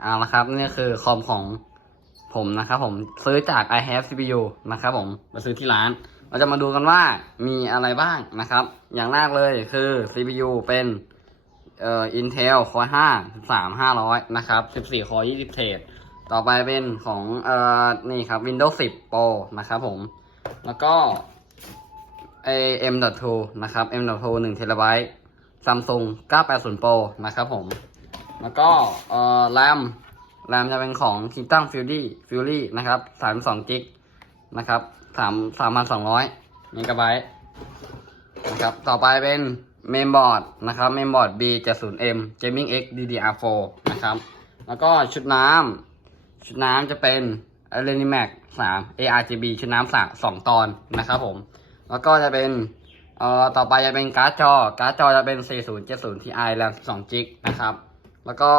เอาละครับนี่คือคอมของผมนะครับผมซื้อจาก i have CPU นะครับผมมาซื้อที่ร้าน เราจะมาดูกันว่ามีอะไรบ้างนะครับ อย่างแรกเลยคือ CPU เป็นเอ่อ Intel Core 5 13 500 นะครับ 14 Core 20เทรดต่อไปเป็นของเอ่อนี่ครับ Windows 10 Pro นะครับผม แล้วก็ไอ M.2 นะครับ M.2 1 t b Samsung 980 Pro นะครับผม แล้วก็เอ่อ RAM RAM จะเป็นของ Titan Fury Fury นะครับ32 g b นะครับ3 3,200เมกะไบต์นะครับต่อไปเป็นเมมบอร์ดนะครับเมมบอร์ด B70M Gaming X DDR4 นะครับแล้วก็ชุดน้ำชุดน้ำจะเป็น a l e n i m a x 3 ARGB ชุดน้ำสามสองตอนนะครับผม แล้วก็จะเป็นเอ่อต่อไปจะเป็นการ์ดจอ การ์ดจอจะเป็น 4070 Ti RAM 12 g b นะครับ แล้วก็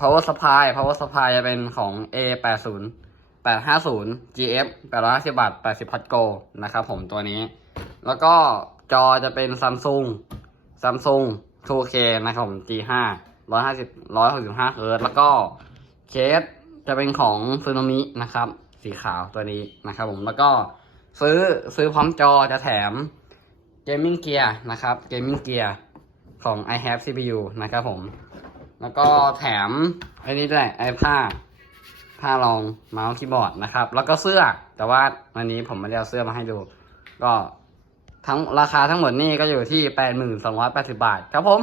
power supply power supply จะเป็นของ A80 850 GF 850บาท80พัทโกนะครับผมตัวนี้ แล้วก็จอจะเป็น Samsung Samsung 2K นะครับผม G5 150 165เฮิร์ตแล้วก็เคสจะเป็นของซูโนมินะครับ สีขาวตัวนี้นะครับผมแล้วก็ซื้อซื้อพร้อมจอจะแถม Gaming Gear นะครับ Gaming Gear ของ i have CPU นะครับผม แล้วก็แถมไอ้นี่ด้วยไอ้ผ้าผ้ารองเมาส์คีย์บอร์ดนะครับ แล้วก็เสื้อ แต่ว่าวันนี้ผมไม่ได้เอาเสื้อมาให้ดู ก็ทั้งราคาทั้งหมดนี่ก็อยู่ที่ 8280 บาท ครับผม